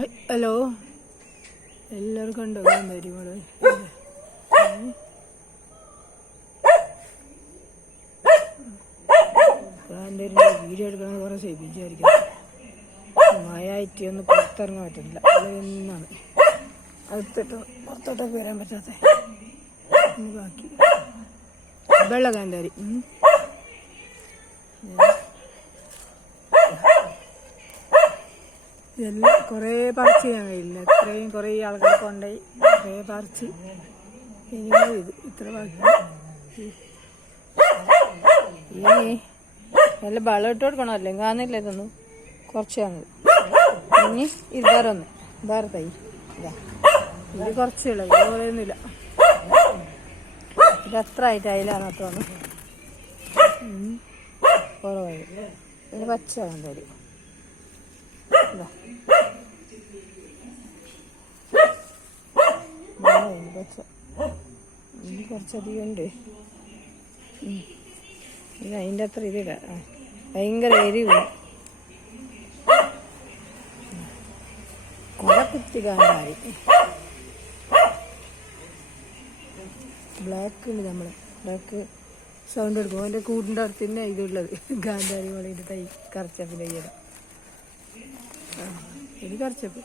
Hello, എല്ലാവർക്കും ഉണ്ടോ കാന്താരി മുളക്? കാന്താരിൻ്റെ വീഡിയോ എടുക്കണമെന്ന് കുറേ വിചാരിക്കും. മഴയായിട്ട് ഒന്ന് പുറത്തിറങ്ങാൻ പറ്റുന്നില്ല. എന്നാണ് പുറത്തോട്ടൊക്കെ വരാൻ പറ്റാത്ത ബാക്കി വെള്ള കാന്താരി. ഇതെല്ലാം കുറേ പറിച്ച് ചെയ്യാൻ കഴിയില്ല. ഇത്രയും കുറേ ആൾക്കാർ കൊണ്ടുപോയി കുറേ പറിച്ച് ഇനി ഇത് ഇത്ര ബാക്കി. ഇനി നല്ല വളം ഇട്ട് കൊടുക്കണം. അല്ലെങ്കിൽ കാന്നില്ല ഇതൊന്നും കുറച്ചാണ്. ഇനി ഇത് വേറെ തൈ ഇതാ. ഇത് കുറച്ചുള്ള ഇതുപോലെയൊന്നുമില്ല. ഇത് എത്ര ആയിട്ട് അതിലാണ് തോന്നുന്നു കുറവായി. ഇത് പച്ച കാന്താരി ഇതാ. പച്ച ഇത് കുറച്ചധികം ഉണ്ട്. ഇത് അതിൻ്റെ അത്ര ഇതില്ല. ഭയങ്കര എരിവ്. കുത്തി കാന്താരി ബ്ലാക്ക് ഉണ്ട്. നമ്മൾ ബ്ലാക്ക് സൗണ്ട് എടുക്കും. അതിൻ്റെ കൂടിൻ്റെ അടുത്ത് തന്നെ ഇതുള്ളത് കാന്താരി മുളകിൻ്റെ തൈ കറച്ചപ്പിൻ്റെ ഈയിടെ. ഇത് കറച്ചപ്പ്.